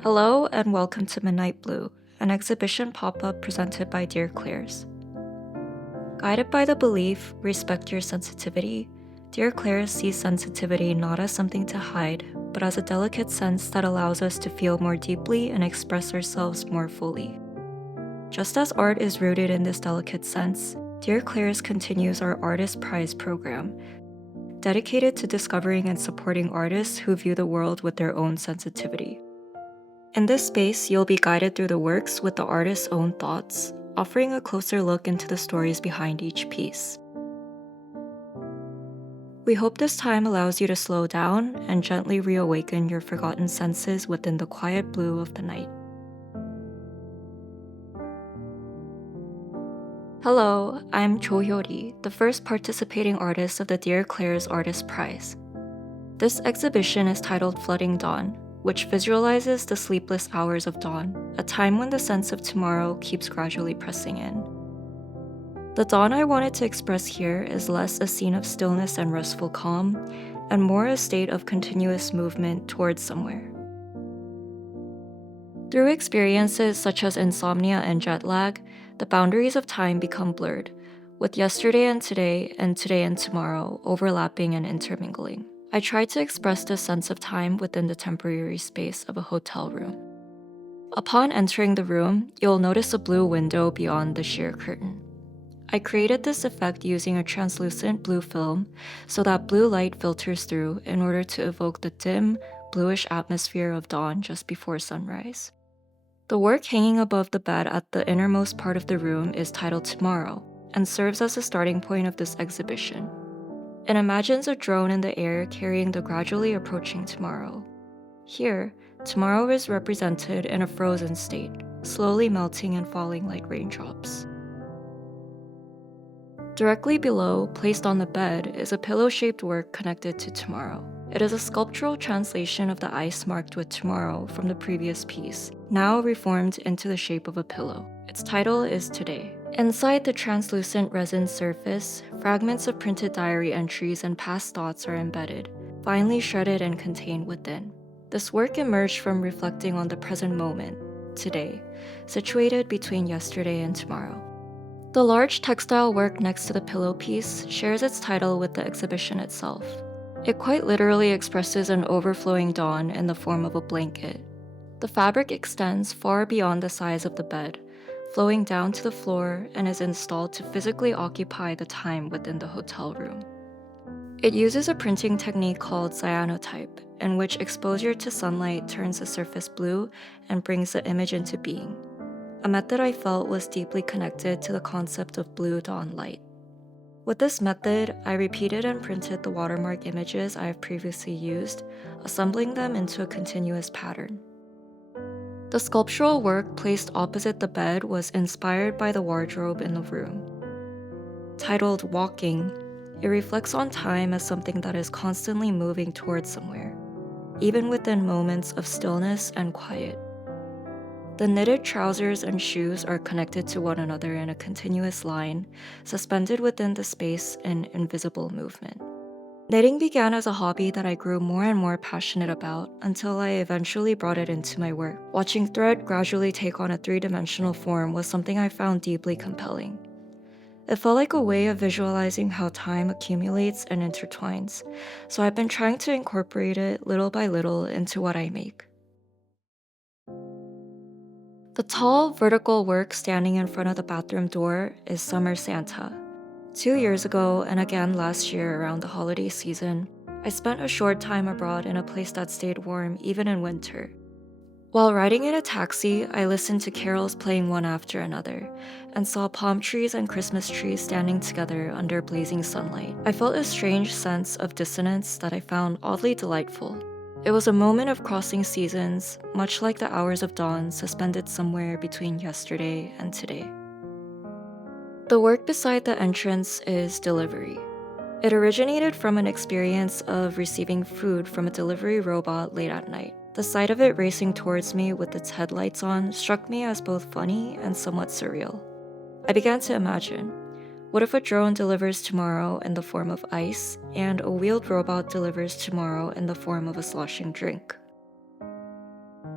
Hello and welcome to Midnight Blue, an exhibition pop-up presented by Dear Klairs. Guided by the belief, respect your sensitivity, Dear Klairs sees sensitivity not as something to hide, but as a delicate sense that allows us to feel more deeply and express ourselves more fully. Just as art is rooted in this delicate sense, Dear Klairs continues our Artist Prize program, dedicated to discovering and supporting artists who view the world with their own sensitivity. In this space, you'll be guided through the works with the artist's own thoughts, offering a closer look into the stories behind each piece. We hope this time allows you to slow down and gently reawaken your forgotten senses within the quiet blue of the night. Hello, I'm Cho Hyori, the first participating artist of the Dear Klairs Artist Prize. This exhibition is titled Flooding Dawn, which visualizes the sleepless hours of dawn, a time when the sense of tomorrow keeps gradually pressing in. The dawn I wanted to express here is less a scene of stillness and restful calm, and more a state of continuous movement towards somewhere. Through experiences such as insomnia and jet lag, the boundaries of time become blurred, with yesterday and today and tomorrow overlapping and intermingling. I tried to express this sense of time within the temporary space of a hotel room. Upon entering the room, you'll notice a blue window beyond the sheer curtain. I created this effect using a translucent blue film so that blue light filters through in order to evoke the dim, bluish atmosphere of dawn just before sunrise. The work hanging above the bed at the innermost part of the room is titled Tomorrow and serves as a starting point of this exhibition. It imagines a drone in the air carrying the gradually approaching tomorrow. Here, tomorrow is represented in a frozen state, slowly melting and falling like raindrops. Directly below, placed on the bed, is a pillow-shaped work connected to tomorrow. It is a sculptural translation of the ice marked with tomorrow from the previous piece, now reformed into the shape of a pillow. Its title is Today. Inside the translucent resin surface, fragments of printed diary entries and past thoughts are embedded, finely shredded and contained within. This work emerged from reflecting on the present moment, today, situated between yesterday and tomorrow. The large textile work next to the pillowpiece shares its title with the exhibition itself. It quite literally expresses an overflowing dawn in the form of a blanket. The fabric extends far beyond the size of the bed, flowing down to the floor and is installed to physically occupy the time within the hotel room. It uses a printing technique called cyanotype, in which exposure to sunlight turns the surface blue and brings the image into being. A method I felt was deeply connected to the concept of blue dawn light. With this method, I repeated and printed the watermark images I have previously used, assembling them into a continuous pattern. The sculptural work placed opposite the bed was inspired by the wardrobe in the room. Titled Walking, it reflects on time as something that is constantly moving towards somewhere, even within moments of stillness and quiet. The knitted trousers and shoes are connected to one another in a continuous line, suspended within the space in invisible movement. Knitting began as a hobby that I grew more and more passionate about until I eventually brought it into my work. Watching thread gradually take on a three-dimensional form was something I found deeply compelling. It felt like a way of visualizing how time accumulates and intertwines, so I've been trying to incorporate it little by little into what I make. The tall, vertical work standing in front of the bathroom door is Summer Santa. 2 years ago, and again last year around the holiday season, I spent a short time abroad in a place that stayed warm even in winter. While riding in a taxi, I listened to carols playing one after another, and saw palm trees and Christmas trees standing together under blazing sunlight. I felt a strange sense of dissonance that I found oddly delightful. It was a moment of crossing seasons, much like the hours of dawn suspended somewhere between yesterday and today. The work beside the entrance is Delivery. It originated from an experience of receiving food from a delivery robot late at night. The sight of it racing towards me with its headlights on struck me as both funny and somewhat surreal. I began to imagine, what if a drone delivers tomorrow in the form of ice, and a wheeled robot delivers tomorrow in the form of a sloshing drink?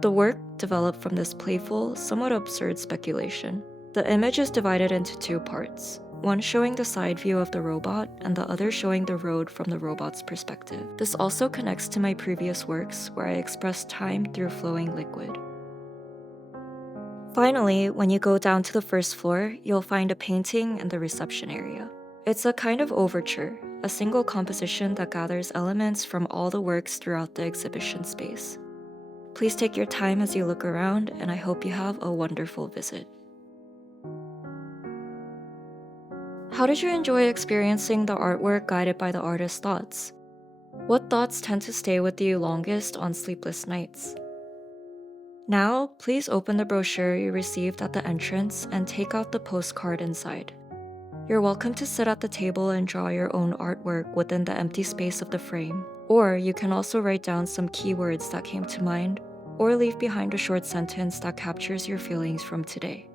The work developed from this playful, somewhat absurd speculation. The image is divided into two parts, one showing the side view of the robot and the other showing the road from the robot's perspective. This also connects to my previous works where I express time through flowing liquid. Finally, when you go down to the first floor, you'll find a painting in the reception area. It's a kind of overture, a single composition that gathers elements from all the works throughout the exhibition space. Please take your time as you look around, and I hope you have a wonderful visit. How did you enjoy experiencing the artwork guided by the artist's thoughts? What thoughts tend to stay with you longest on sleepless nights? Now, please open the brochure you received at the entrance and take out the postcard inside. You're welcome to sit at the table and draw your own artwork within the empty space of the frame, or you can also write down some keywords that came to mind, or leave behind a short sentence that captures your feelings from today.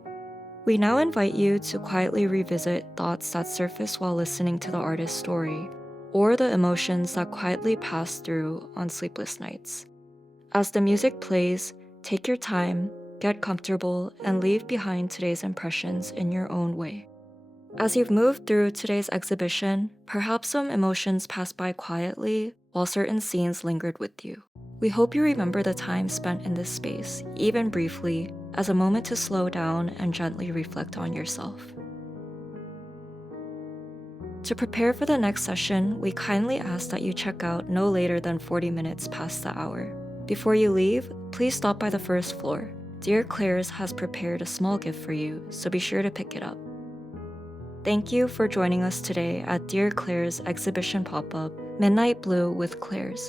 We now invite you to quietly revisit thoughts that surface while listening to the artist's story, or the emotions that quietly pass through on sleepless nights. As the music plays, take your time, get comfortable, and leave behind today's impressions in your own way. As you've moved through today's exhibition, perhaps some emotions passed by quietly while certain scenes lingered with you. We hope you remember the time spent in this space, even briefly, as a moment to slow down and gently reflect on yourself. To prepare for the next session, we kindly ask that you check out no later than 40 minutes past the hour. Before you leave, please stop by the first floor. Dear Klairs has prepared a small gift for you, so be sure to pick it up. Thank you for joining us today at Dear Klairs Exhibition Pop-Up Midnight Blue with Klairs.